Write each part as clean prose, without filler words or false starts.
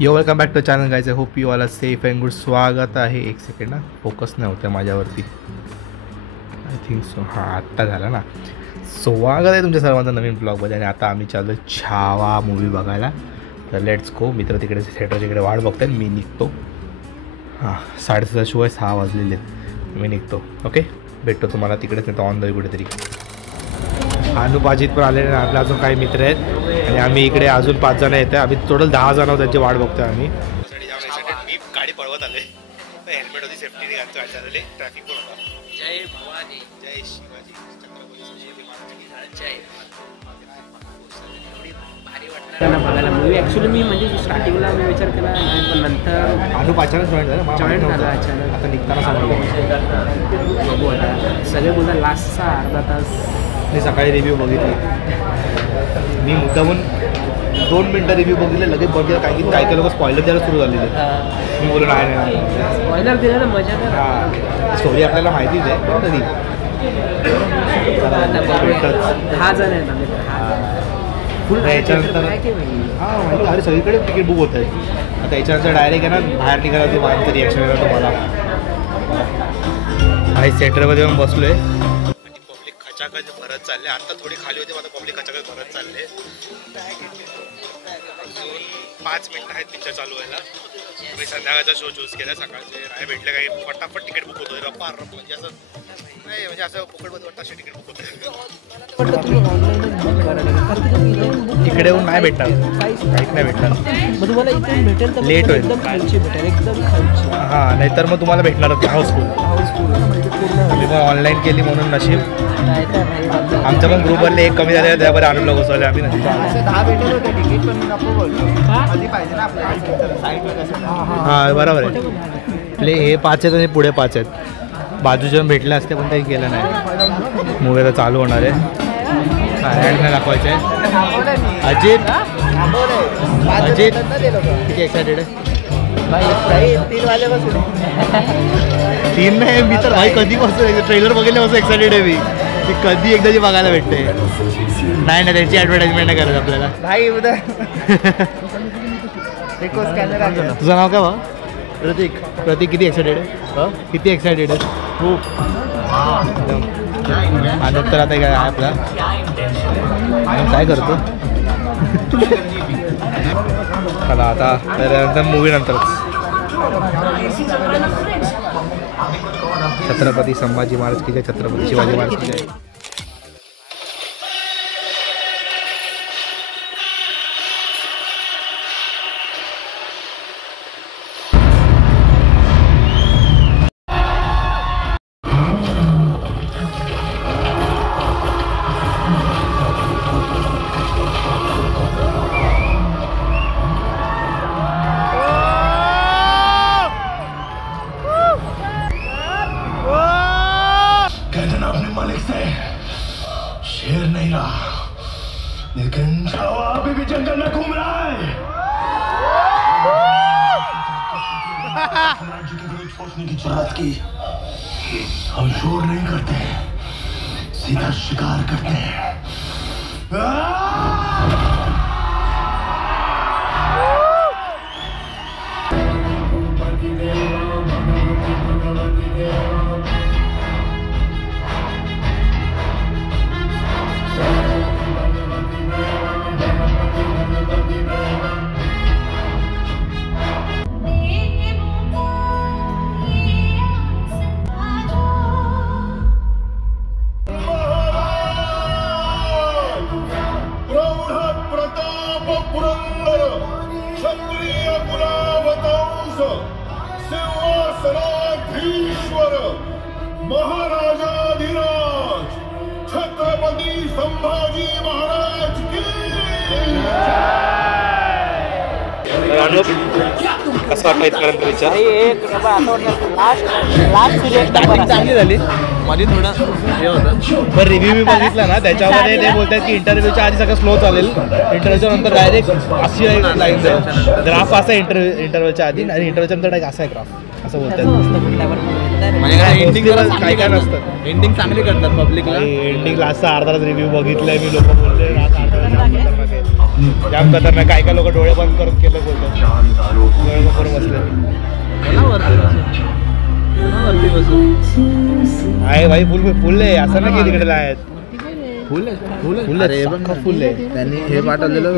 Yo welcome back to channel guys. I hope you all are safe and good. स्वागत आहे. एक second ना, focus नाही होतं माझ्यावरती. I think so. हां, आत्ता झाला ना. स्वागत आहे तुमच्या सर्वांचं नवीन ब्लॉगमध्ये. आणि आता आम्ही चाललो छावा मूवी बघायला. तर लेट्स गो. मित्र तिकडे थिएटरच्या इकडे वाट बघतात. मी निघतो. हां, 6:30 शो आहे. 6 वाजलेले आहेत. मी निघतो. ओके, भेटतो तुम्हाला तिकडेच, नाही तर ऑन द वे कुठेतरी. अनुपाजित पण आलेले नाही. आपले अजून काही मित्र आहेत आणि आम्ही इकडे अजून 5 जण येते. आम्ही टोटल 10 जण आहोत. त्यांची वाट बघतोय आम्ही. मी गाडी पळवत आले. हेल्मेट होती, सेफ्टी गाडी चालवली. ट्रॅफिक पण होता. जय भवानी, जय शिवाजी, बघायला मूवी. ॲक्च्युली मी म्हणजे स्टार्टिंगला मी विचार केला, पण नंतर अचानक जॉईन झाला. अचानक आता निघताना सांगितलं बघू आता. सगळे बोलतात लास्टचा अर्धा तास. मी सकाळी रिव्ह्यू बघितली. मी मुद्दामून 2 मिनटं रिव्ह्यू बघितले, लगेच बघितलं. काही काही लोक स्पॉइलर द्यायला सुरू झालेले. मी बोललो नाही. स्पॉइलर दिलं ना मजा. हां, स्टोरी आपल्याला माहितीच आहे, पण तरी 10 जण आहेत आम्ही. फुल याच्यानंतर हां, अरे सगळीकडे तिकीट बुक होत आहे. आता याच्यानंतर डायरेक्ट आहे ना, बाहेर निघाला तू बाहेरचं रिॲक्शन येणार तुम्हाला. आणि थिएटरमध्ये पण बसलो आहे. पब्लिक खचाखच भरत चालले. आता थोडी खाली होती, आता पब्लिक खचाखच भरत चालले. 5 मिनिटं आहेत पिक्चर चालू व्हायला. मी संध्याकाळचा शो चूज केला. सकाळचे नाही भेटले काही, फटाफट तिकीट बुक होतो. रप्पा म्हणजे असं नाही, म्हणजे असं फुकटमध्ये वाटतं असे तिकीट बुक होतं. इकडे येऊन नाही भेटणार, काहीच नाही भेटणार. तुम्हाला इथे भेटेल तर लेट होईल. एकदम खालची भेटेल, एकदम खालची. हां, नाहीतर मग तुम्हाला भेटणार हाऊसफुल. आम्ही पण ऑनलाईन केली म्हणून नशीब. आमच्या पण ग्रुपवरले एक कमी झाले, त्यावर आणून घुसवले आम्ही. 10 भेटेल होते तिकीट, पण नको बोलतो. आधी पाहिजे ना आपल्याला. हां, बरोबर आहे. आपले हे 5 आहेत आणि पुढे 5 आहेत. बाजूच्या भेटले असते, पण काही केलं नाही. मूवी आता चालू होणार आहे. ॲड नाही दाखवायचं आहे. अजित किती एक्सायटेड आहे? 3 वाजेपासून. 3 नाही, मी तर भाई कधीपासून ट्रेलर बघितल्यापासून एक्सायटेड आहे. मी कधी एकदाची बघायला भेटते. नाही ना, त्यांची ॲडव्हर्टाइजमेंट नाही करत आपल्याला. भाई उद्या स्कॅनर. तुझं नाव काय बा? प्रतीक. प्रतीक किती एक्सायटेड आहे? किती एक्सायटेड आहे? खूप. आणि तर आता काय आहे आपला, काय करतो चला आता. तर मूवी नंतरच. छत्रपती संभाजी महाराज की जय. छत्रपती शिवाजी महाराज की जय. शेर नहीं रहा, लेकिन छावा अभी भी जंगल में घूम रहा है. राज्य के विरुद्ध सोचने की जरूरत की. हम शोर नहीं करते, सीधा शिकार करते हैं. सिंहासनाधीश्वर महाराजाधिराज छत्रपती संभाजी महाराज की. कसं वाटतं इथपर्यंत विचार? चांगली झाली. मध्ये थोडं हे होतं, पण रिव्ह्यू मी बघितला ना, त्याच्यामध्ये ते बोलतात की इंटरव्ह्यूच्या आधी सगळं स्लो चालेल, इंटरव्ह्यूच्या नंतर डायरेक्ट अशी लाईन जाईल. ग्राफ असा इंटरव्ह्यूच्या आधी आणि इंटरव्ह्यूच्या नंतर डायरेक्ट असा आहे ग्राफ, असं बोलतात. माझ्याकडे एंडिंग काय काय नसतं. एंडिंग चांगली करतात पब्लिकला. एंडिंग लास्टचा अर्धा रिव्ह्यू बघितलाय मी, लोक बोलले जाम खतरनाक. काय काय लोक डोळे बंद करत केलं बोलतात, डोळे बंद करून बसले. आहे भाई फुल आहे, असं नाही की तिकडे आहेत फुल फुल आहे. त्यांनी हे पाठवलेलं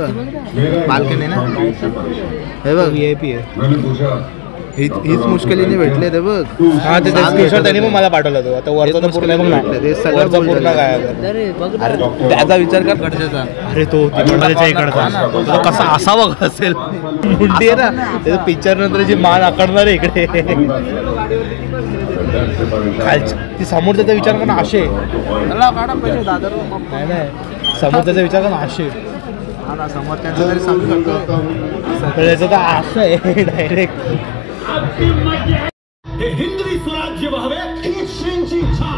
बाल्कनी ना, हे बघ VIP आहे. हीच मुश्किलीने भेटले ते बघ. हा ते स्क्रीनशॉट त्यांनी पण मला पाठवला. तो आता वरचा तर पूर्ण बघ ना, ते सगळं पूर्ण काय अरे त्याचा विचार कर कडच्याचा. अरे तो तिकडचा इकडचा तो कसा असावा असेल. मुंडी आहे ना, त्याचं पिक्चर नंतर जी मान आकडणार आहे इकडे खालची, ती समोरचा विचार करणं असे नाही नाही, समोरचा विचार करणं असे समोर त्यांचं तरी समजू शकतो. त्याचं तर असं आहे डायरेक्ट. हिंदवी स्वराज्य बहावे एक श्रींची इच्छा,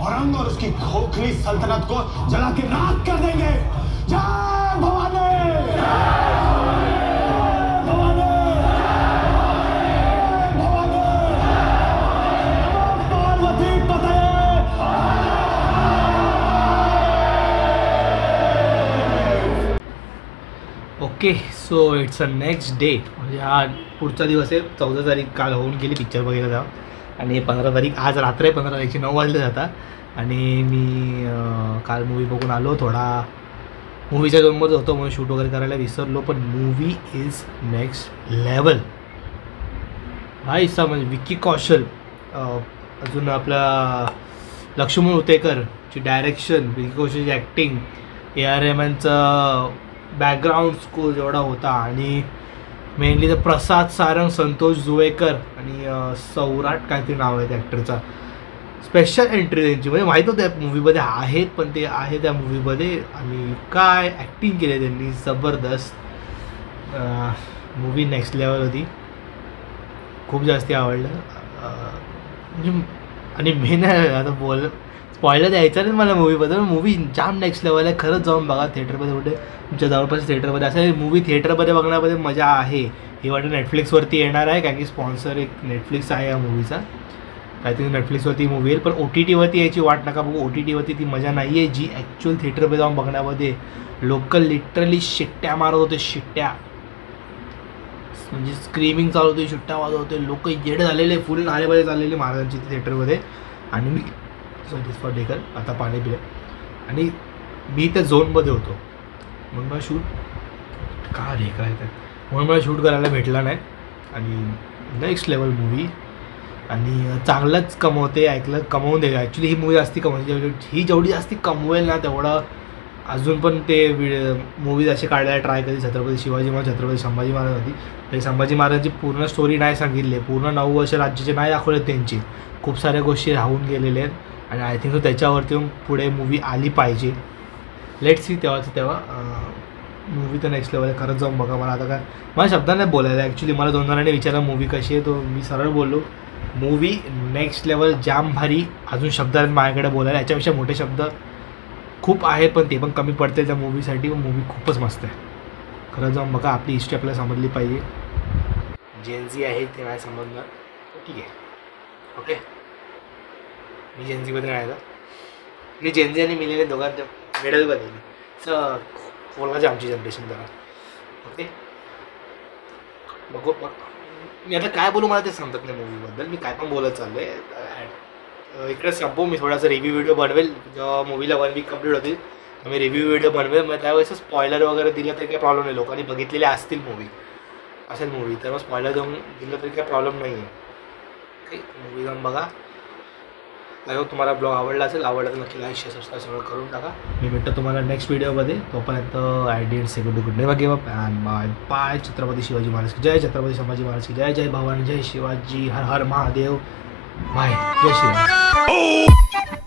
औरंग और उसकी खोखली सल्तनत को जला के राख कर देंगे. जय भवानी, भवानी, भवानी, पार्वती पते. Okay so it's a next day. म्हणजे हा पुढचा दिवस आहे. 14 तारीख काल होऊन गेली पिक्चर बघायला जाऊ, आणि 15 तारीख आज रात्र आहे. 15 तारीखची 9 वाजले जातात. आणि मी काल मूवी बघून आलो. थोडा मूवीच्या झोनमध्ये होतो म्हणून शूट वगैरे करायला विसरलो. पण मूवी इज नेक्स्ट लेवल भाई सा. म्हणजे विक्की कौशल, अजून आपला लक्ष्मण उतेकरची डायरेक्शन, विक्की कौशलची ॲक्टिंग, AR रहमानचा बॅकग्राऊंड स्कोर जेवढा होता, आणि मेनली तर प्रसाद सारंग, संतोष जुवेकर आणि सौराट काहीतरी नाव आहे त्या ॲक्टरचा. स्पेशल एंट्री त्यांची, म्हणजे माहीत होतं त्या मूवीमध्ये आहेत, पण ते आहे त्या मूवीमध्ये. आणि काय ॲक्टिंग केली त्यांनी, जबरदस्त. मूवी नेक्स्ट लेवल होती, खूप जास्ती आवडलं. म्हणजे आणि मेन आता स्पॉइलर द्यायचं नाही मला मूवीबद्दल. मूवी जाम नेक्स्ट लेवल आहे. खरंच जाऊन बघा थिएटरमध्ये, कुठे तुमच्या जवळपास थिएटरमध्ये. असं मूवी थिएटरमध्ये बघण्यामध्ये मजा आहे. हे वाटतं नेटफ्लिक्सवरती येणार आहे, कारण की स्पॉन्सर एक नेटफ्लिक्स आहे या मूवीचा. काहीतरी नेटफ्लिक्सवरती मूवी येईल, पण OTTवरती यायची वाट नका बघू. OTTवरती ती मजा नाही आहे जी ॲक्च्युअल थिएटरमध्ये जाऊन बघण्यामध्ये. लोकल लिटरली शिट्ट्या मारत होते, शिट्ट्या म्हणजे स्क्रीमिंग चालू होती, शिट्ट्या वाजवत होते. लोक येडे झालेले, फुल नारेबाजी चाललेली महाराजांची थिएटरमध्ये. आणि मी फॉर डेकर आता पाणी पिले, आणि मी त्या झोनमध्ये होतो म्हणून मला शूट का ढेकरायचं म्हणून मला शूट करायला भेटला नाही. आणि नेक्स्ट लेवल मूवी, आणि चांगलंच कमवते. ऐकलं कमवून दे. ॲक्च्युली ही मूवी जास्ती कमवते. ही जेवढी जास्ती कमवेल ना तेवढं अजून पण ते मूवीज असे काढायला ट्राय करेल. छत्रपती शिवाजी महाराज, छत्रपती संभाजी महाराज होती. ते संभाजी महाराजांची पूर्ण स्टोरी नाही सांगितली, पूर्ण 9 वर्ष राज्याचे नाही दाखवले त्यांची. खूप साऱ्या गोष्टी राहून गेलेल्या आहेत, आणि आय थिंक त्याच्यावरती पुढे मूवी आली पाहिजे. लेट्स सी तेव्हा मूवी तर नेक्स्ट लेवल आहे. खरंच जाऊन बघा. मला आता काय मला शब्दांना बोलायला, ॲक्च्युली मला 2 जणांनी विचारलं मूवी कशी आहे, तो मी सरळ बोललो मूवी नेक्स्ट लेवल, जाम भारी. अजून शब्द आहेत माझ्याकडे बोलायला, याच्यापेक्षा मोठे शब्द खूप आहेत, पण ते पण कमी पडते त्या मूवीसाठी. पण मूवी खूपच मस्त आहे. खरंच जाऊन बघा. आपली हिस्ट्री आपल्याला समजली पाहिजे. जेनझी आहे ते नाही समजणार, ठीक आहे. ओके, मी जेनझीमध्ये नाही आहे. मी जेनझी आणि मिलेनियल दोघांच्या मिडलमध्ये सर बोलायचे आमची जनरेशन जरा. ओके, बघू. मी आता काय बोलू मला ते समजत नाही मूवीबद्दल. मी काय पण बोलत चाललो आहे. इकडे संपवू. मी थोडासा रिव्ह्यू व्हिडिओ बनवेल जेव्हा मूवीला 1 वीक कंप्लीट होतील. मी रिव्ह्यू व्हिडिओ बनवेल. मग त्यावेळेस स्पॉयलर वगैरे दिलं तरी काही प्रॉब्लेम नाही. लोकांनी बघितलेले असतील मूवी, असेल मूवी, तर मग स्पॉयलर देऊन दिलं तरी काही प्रॉब्लेम नाही आहे. ओके, मूवी जाऊन बघा. नाही तुम्हाला ब्लॉग आवडला असेल, आवडला तर नक्की लाईक शेअर सबस्क्राईब सगळं करून टाका. मी भेटतो तुम्हाला नेक्स्ट व्हिडिओमध्ये. तोपर्यंत I did say good never give up and bye bye. Chhatrapati Shivaji Maharaj की जय, छत्रपती संभाजी महाराज की जय. जय भवानी, जय शिवाजी, हर हर महादेव. बाय, जय श्रीराम.